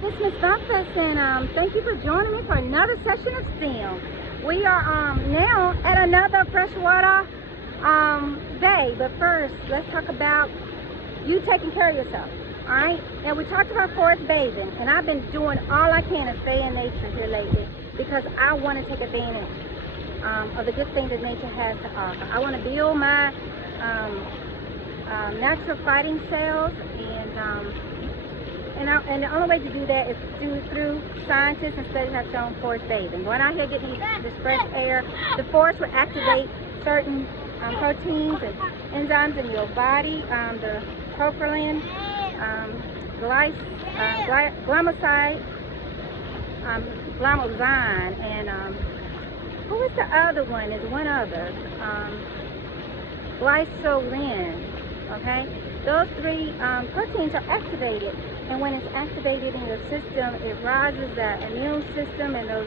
this is Miss Bumphus, and thank you for joining me for another session of STEM. We are now at another freshwater day, but first, let's talk about you taking care of yourself, all right? And we talked about forest bathing, and I've been doing all I can to stay in nature here lately because I want to take advantage of the good things that nature has to offer. I want to build my natural fighting cells, and the only way to do that is through scientists and studies have shown forest bathing. Going out here getting this fresh air, the forest will activate certain proteins and enzymes in your body, the propylene, glycoside, and who was the other one? There's one other, glycerin. Okay, those three proteins are activated, and when it's activated in your system, it rises the immune system and those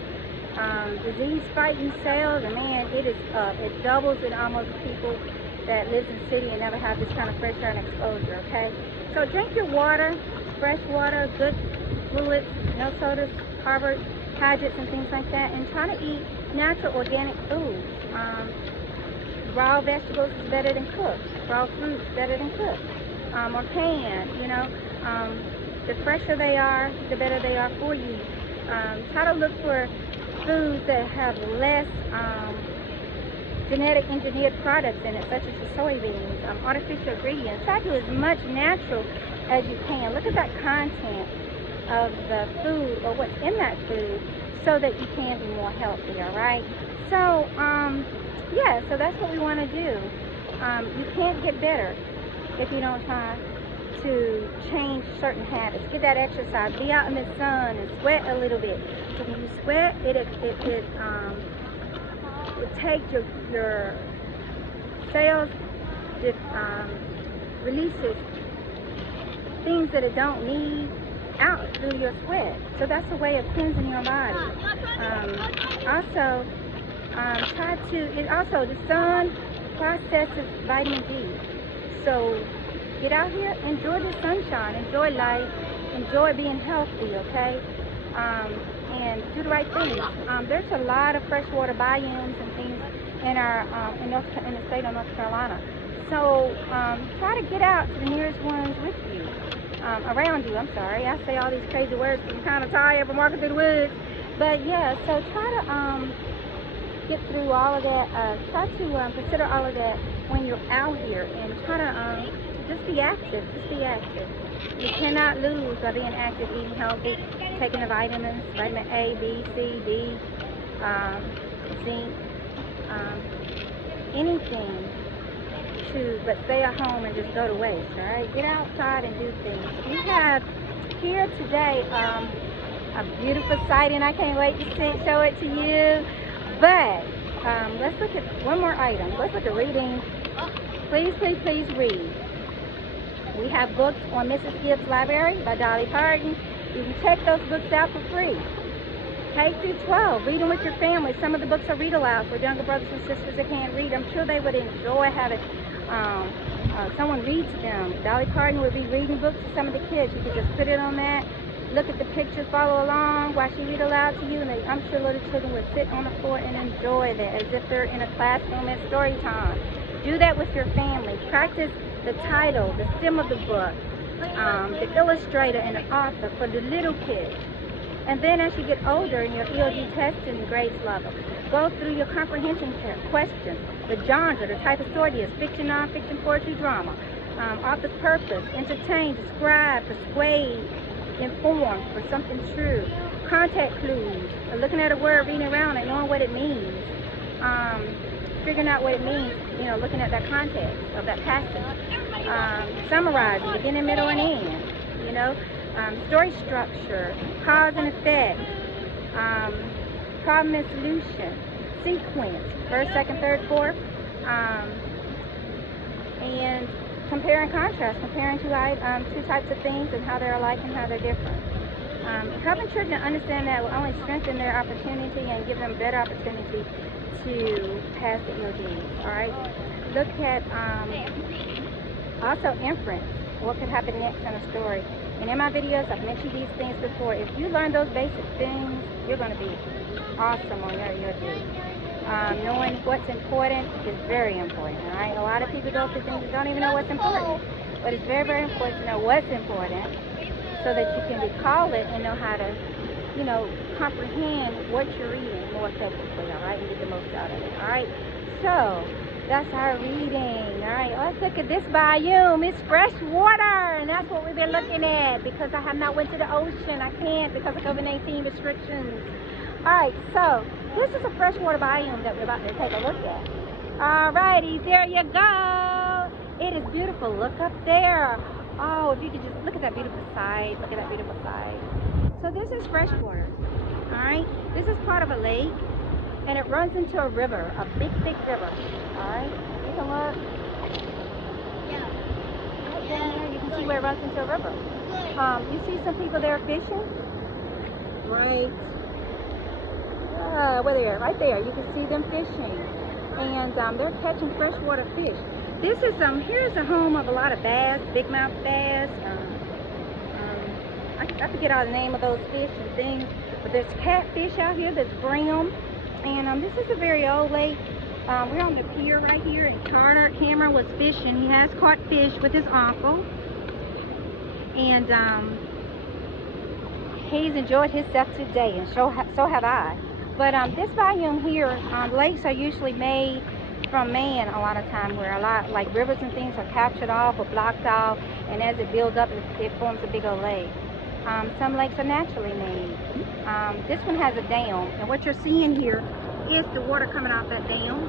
disease-fighting cells, and man, it is up. It doubles in almost people that lives in the city and never have this kind of fresh air and exposure. Okay, so drink your water, fresh water, good fluids, no sodas, carbohydrates, and things like that, and try to eat natural organic foods. Raw vegetables is better than cooked. Raw fruits better than cooked. Or canned, you know. The fresher they are, the better they are for you. Try to look for foods that have less genetic engineered products in it, such as the soybeans, artificial ingredients. Try to do as much natural as you can. Look at that content of the food or what's in that food so that you can be more healthy, all right? So, yeah, so that's what we want to do. You can't get better if you don't try to change certain habits. Get that exercise. Be out in the sun and sweat a little bit. When you sweat, it takes your cells, releases things that it don't need out through your sweat. So that's a way of cleansing your body. The sun processes vitamin D. So get out here, enjoy the sunshine, enjoy life, enjoy being healthy, okay? And do the right things. There's a lot of freshwater biomes and things in our in the state of North Carolina. So try to get out to the nearest ones with you, around you. I'm sorry, I say all these crazy words because I'm kind of tired from walking through the woods. But yeah, so try to get through all of that. Try to consider all of that when you're out here, and try to just be active. Just be active. You cannot lose by being active, eating healthy, taking the vitamins, vitamin A, B, C, D, zinc, anything but stay at home and just go to waste, all right? Get outside and do things. We have here today a beautiful sighting. I can't wait to show it to you. But let's look at one more item. Let's look at reading. Please, please, please read. We have books on Mrs. Gibbs' Library by Dolly Parton. You can check those books out for free. K through 12, read them with your family. Some of the books are read aloud for younger brothers and sisters that can't read. I'm sure they would enjoy having someone read to them. Dolly Parton would be reading books to some of the kids. You could just put it on that, look at the pictures, follow along while she read aloud to you, and I'm sure little children would sit on the floor and enjoy that as if they're in a classroom at story time. Do that with your family. Practice the title, the stem of the book, the illustrator and the author for the little kids. And then as you get older in your ELD testing grades level, go through your comprehension questions, the genre, the type of story it is, fiction, non-fiction, poetry, drama, author's purpose, entertain, describe, persuade, inform for something true, contact clues, looking at a word, reading around it, knowing what it means, figuring out what it means, you know, looking at that context of that passage, summarizing, beginning, middle, and end, you know, story structure, cause and effect, problem and solution, sequence, first, second, third, fourth, and compare and contrast, comparing two types of things and how they're alike and how they're different. Helping children understand that will only strengthen their opportunity and give them a better opportunity to pass the ELDs, all right? Look at also inference, what could happen next in a story. And in my videos, I've mentioned these things before. If you learn those basic things, you're going to be awesome on your day. Knowing what's important is very important, all right? A lot of people go through things and don't even know what's important. But it's very, very important to know what's important so that you can recall it and know how to, you know, comprehend what you're reading more effectively, all right? And get the most out of it, all right? So, that's our reading, all right? Let's look at this biome. It's fresh water, and that's what we've been looking at because I have not went to the ocean. I can't because of COVID-19 restrictions. All right, so this is a freshwater biome that we're about to take a look at. All righty, there you go. It is beautiful. Look up there. Oh, if you could just look at that beautiful side. Look at that beautiful side. So this is freshwater, all right? This is part of a lake, and it runs into a river, a big, big river, all right? You can look. Yeah. Right down there, you can see where it runs into a river. You see some people there fishing? Right. Where they are? Right there. You can see them fishing. And they're catching freshwater fish. This is, here's a home of a lot of bass, big mouth bass. I forget all the name of those fish and things. But there's catfish out here, there's brim. And this is a very old lake. We're on the pier right here, and Cameron was fishing. He has caught fish with his uncle. And he's enjoyed himself today, and so have I. But this biome here, lakes are usually made from man a lot of time, where a lot, like rivers and things are captured off or blocked off, and as it builds up, it forms a bigger lake. Some lakes are naturally made. This one has a dam, and what you're seeing here is the water coming off that dam.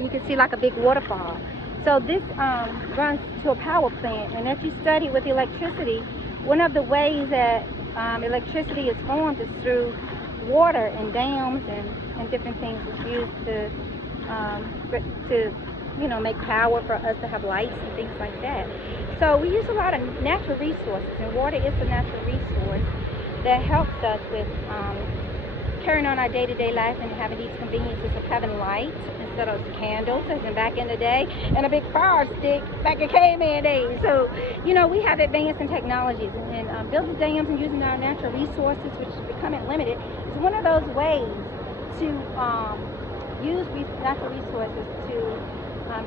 You can see like a big waterfall. So this runs to a power plant, and if you study with electricity, one of the ways that electricity is formed is through water and dams and different things is used to you know, make power for us to have lights and things like that. So we use a lot of natural resources, and water is a natural resource that helps us with carrying on our day-to-day life and having these conveniences of having lights instead of candles, as in back in the day, and a big fire stick back in caveman days. So, you know, we have advanced in technologies, and building dams and using our natural resources, which is becoming limited, is one of those ways to use natural resources to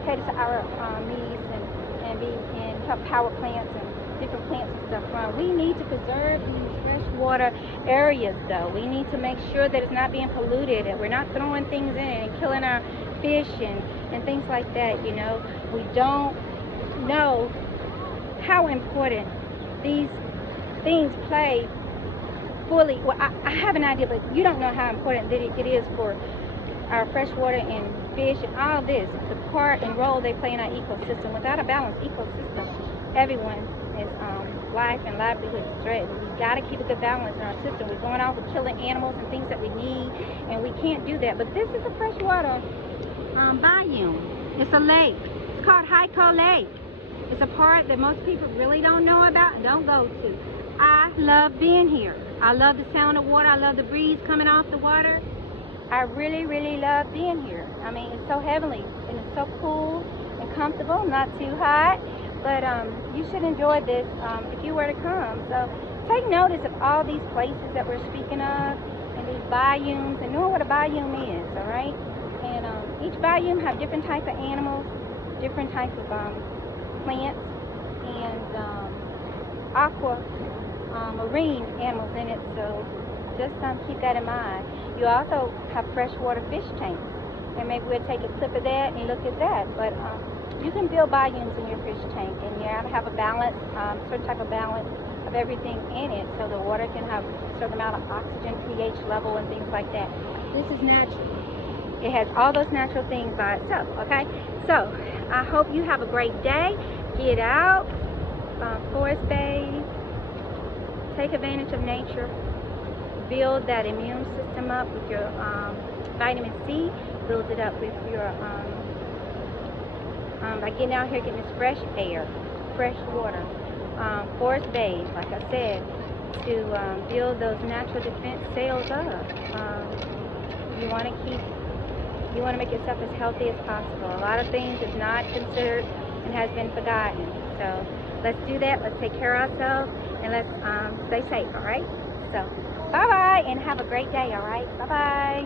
cater to our needs and help power plants and different plants and stuff run. We need to preserve these freshwater areas, though. We need to make sure that it's not being polluted, and we're not throwing things in and killing our fish and things like that, you know. We don't know how important these things play fully. Well, I have an idea, but you don't know how important it is for our freshwater and fish and all this, the part and role they play in our ecosystem. Without a balanced ecosystem, everyone's life and livelihood is threatened. We've got to keep a good balance in our system. We're going off with killing animals and things that we need, and we can't do that. But this is a freshwater biome. It's a lake. It's called Hyco Lake. It's a part that most people really don't know about and don't go to. I love being here. I love the sound of water. I love the breeze coming off the water. I really, really love being here. I mean, it's so heavenly, and it's so cool and comfortable, not too hot. But you should enjoy this if you were to come. So take notice of all these places that we're speaking of, and these biomes, and know what a biome is, all right? And each biome have different types of animals, different types of plants, and marine animals in it. So just keep that in mind. You also have freshwater fish tanks, and maybe we'll take a clip of that and look at that. But you can build biomes in your fish tank, and you have to have a balance, certain type of balance of everything in it, so the water can have a certain amount of oxygen, pH level, and things like that. This is natural. It has all those natural things by itself, okay? So I hope you have a great day. Get out, forest bathe, take advantage of nature, build that immune system up with your vitamin C, build it up with your by getting out here, getting this fresh air, fresh water, forest bathe, like I said, to build those natural defense cells up. You want to make yourself as healthy as possible. A lot of things is not considered and has been forgotten. So let's do that. Let's take care of ourselves, and let's stay safe, all right? So, bye-bye, and have a great day, all right? Bye-bye.